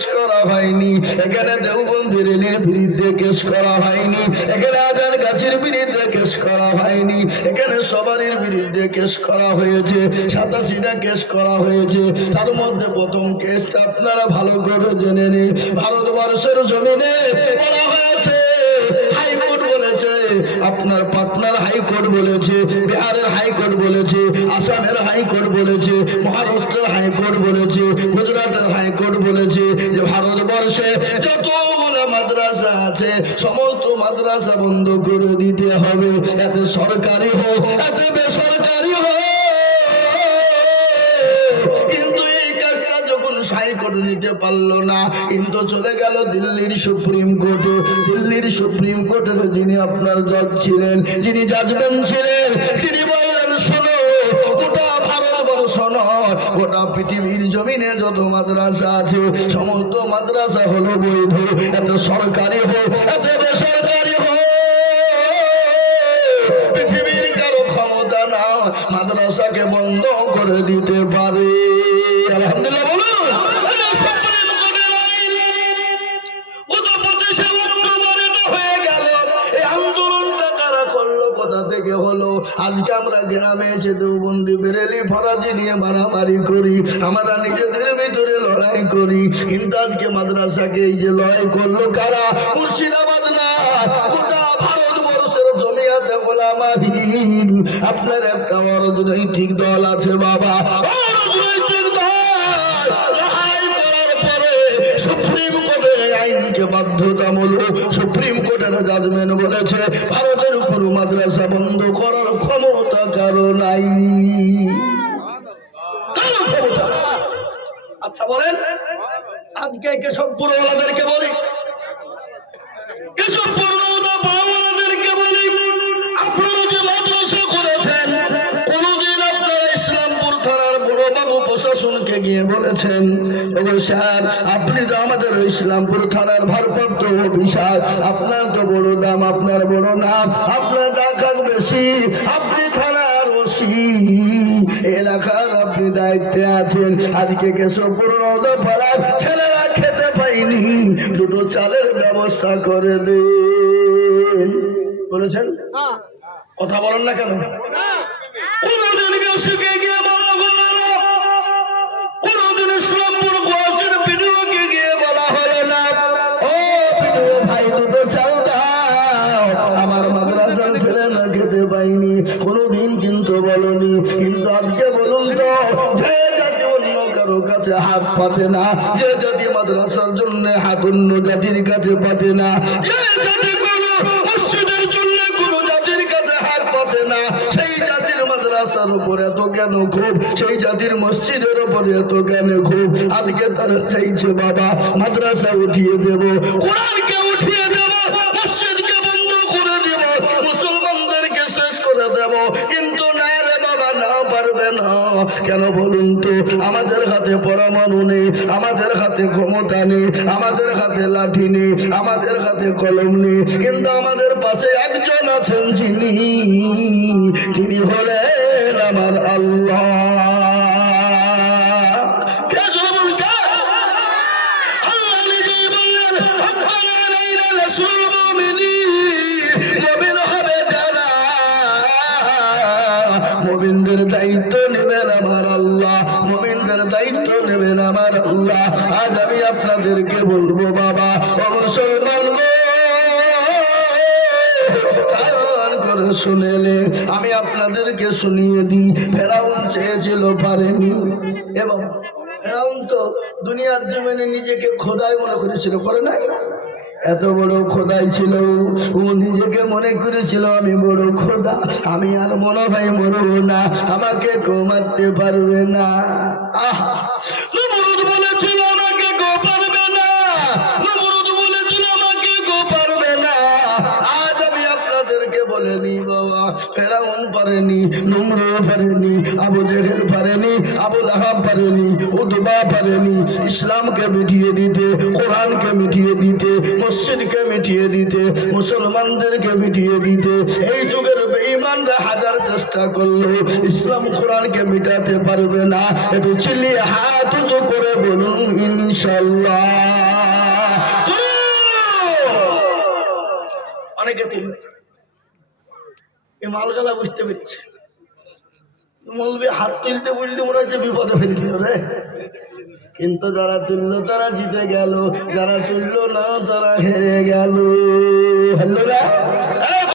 Case করা হয়নি, এখানে দেওবন্দি রেলের বিরুদ্ধে কেস করা হয়নি, এখানে আজান গাছের বিরুদ্ধে কেস করা হয়নি, এখানে সবারই বিরুদ্ধে কেস করা হয়েছে। 87টা কেস করা হয়েছে। তার মধ্যে প্রথম কেসটা আপনারা ভালো করে জেনে নিন। ভারতবর্ষের জমিনে বলা হয়েছে, হাইকোর্ট বলেছে, আপনার পাটনার হাইকোর্ট বলেছে, বিহারের হাইকোর্ট বলেছে, আসামের হাইকোর্ট বলেছে, মহারাষ্ট্রের হাইকোর্ট বলেছে, গুজরাটের হাইকোর্ট বলেছে যে ভারতবর্ষে যতগুলো মাদ্রাসা আছে সমস্ত মাদ্রাসা বন্ধ করে দিতে হবে, এতে সরকারি হোক এতে বেসরকারি হোক। কিন্তু এই কাজটা যখন হাইকোর্ট নিতে পারলো না, কিন্তু চলে গেল দিল্লির সুপ্রিম কোর্টে। দিল্লির সুপ্রিম কোর্টের যিনি আপনার জজ ছিলেন, যিনি জাজমেন্ট ছিলেন, তিনি বললেন শোনো, গোটা ভারতবর্ষ নয়, গোটা পৃথিবীর জমিনে যত মাদ্রাসা আছে সমস্ত মাদ্রাসা হলো বৈধ, এত সরকারি হোক এত বেসরকারি হোক, পৃথিবীর কারো ক্ষমতা না মাদ্রাসাকে বন্ধ করে দিতে পারে। আলহামদুলিল্লাহ বলুন। থেকে হলো আজকে আমরা গ্রামে এসে দেওবন্দি বেরেলি ফরাজি নিয়ে মারামারি করি, আমরা নিজেদের ভিতরে লড়াই করি, কিন্তু আজকে মাদ্রাসাকে এই যে লড়াই করলো কারা? মুর্শিদাবাদ না, গোটা ভারতবর্ষের জমিয়াতে ওলামা হিন্দ। আপনার একটা অরাজনৈতিক দল আছে বাবা, অরাজনৈতিক দল লড়াই করার পরে সুপ্রিম কোর্টের আইনকে বাধ্যতামূলক, সুপ্রিম কোর্টের জাজমেন্ট বলেছে ভারতের কোনো মাদ্রাসা বন্ধ করার ক্ষমতা কারো নাই। আচ্ছা বলেন, আজকে কেশবপুরওয়ালাদেরকে বলি, কেশবপুরওয়ালাদেরকে বলি, আপনারা যে মাদ্রাসা করেছেন কোনদিন আপনারা ইসলামপুর থানার বড় বাবু প্রশাসনকে গিয়ে বলেছেন সাহেব আপনি তো আমাদের ইসলামপুর থানার ভারপ্রাপ্ত অফিসার, আপনার তো বড় দাম, আপনার বড় নাম, আপনার টাকা বেশি, আপনি থানার ওসি, এলাকার আপনি দায়িত্বে আছেন, আজকে কেশবপুর পাড়ার ছেলেরা খেতে পাইনি, দুটো চালের ব্যবস্থা করে দেন বলেছেন। কথা বলেন না কেন? কোনদিন কেউকে গিয়ে বলা হলো না, কোনদিন ইসলামপুর গোয়াসের ভিডিওকে গিয়ে বলা হলো না, ও ভিডিও ভাই দুটো চাল দাও, আমার মাদ্রাসার ছেলে না খেতে পাইনি, কোনদিন কিন্তু বলনি। কিন্তু আজকে বলুন তো, যে জাতি অন্য কারো কাছে হাত পাতে না, যে জাতি মাদ্রাসার জন্য হাত অন্য জাতির কাছে পাতে না, যে জাতি কোনো মসজিদের জন্য কোনো জাতির কাছে হাত পাতে না, সেই জাতির মাদ্রাসার উপর এত কেন খুব, সেই জাতির মসজিদের উপর এত কেন খুব? আজকে তারা চাইছে বাবা মাদ্রাসা উঠিয়ে দেব, কোরআনকে উঠিয়ে দেব, মসজিদকে বন্ধ করে দেব, মুসলমানদেরকে শেষ করে দেব, কিন্তু না রে বাবা, না পারবে না। কেন বলুন তো? আমাদের হাতে পরমাণু নেই, আমাদের হাতে ক্ষমতা নেই, আমাদের হাতে লাঠি নেই, আমাদের হাতে কলম নেই, কিন্তু আমাদের পাশে একজন আছেন যিনি, তিনি হলেন আমার আল্লাহ। আল্লাহ নিজেই বললেন মুমিনদের দায়িত্ব নেবেন আমার আল্লাহ, মুমিনদের দায়িত্ব নেবেন আমার আল্লাহ। আজ আমি আপনাদেরকে বলবো বাবা, ও মুসলমান গো, করে শুনেলে আমি আপনাদেরকে শুনিয়ে দিই। ফেরাউন চেয়েছিল, পারেনি, এবং ফেরাউন তো দুনিয়ার জমিনে নিজেকে খোদাই মনে করেছিল, করে নাই? এত বড় খোদাই ছিল, ও নিজেকে মনে করেছিল আমি বড় খোদা, আমি আর মনে হয় মরবো না, আমাকে কেউ মারতে পারবে না। আহা, নমরুদ বলেছিল আমাকে কেউ পারবে না, নমরুদ বলেছিল আমাকে কেউ পারবে না। আজ আমি আপনাদেরকে বলে দিই বাবা, ফেরাউন পারে পারেনি, নমরুদ পারেনি, আবু জেহেল পারেনি, আবু লাহাব পারেনি, উতবা পারেনি ইসলামকে মিটিয়ে দিতে, কোরআনকে মিটিয়ে দিতে, মসজিদকে মিটিয়ে দিতে, মুসলমানদেরকে মিটিয়ে দিতে। এই যুগের বেঈমানরা হাজার চেষ্টা করলো ইসলাম কোরআনকে মিটাতে পারবে না। একটু চিল্লিয়ে হাত উঁচু করে বলুন ইনশাআল্লাহ। অনেকে তুলবে এই মালগালা বুঝতে পেরেছে, বলবে হাত তুলতে বললে মনে হচ্ছে বিপদে ফেলে দিল রে। কিন্তু যারা তুললো তারা জিতে গেল, যারা তুললো না তারা হেরে গেল। হলো না?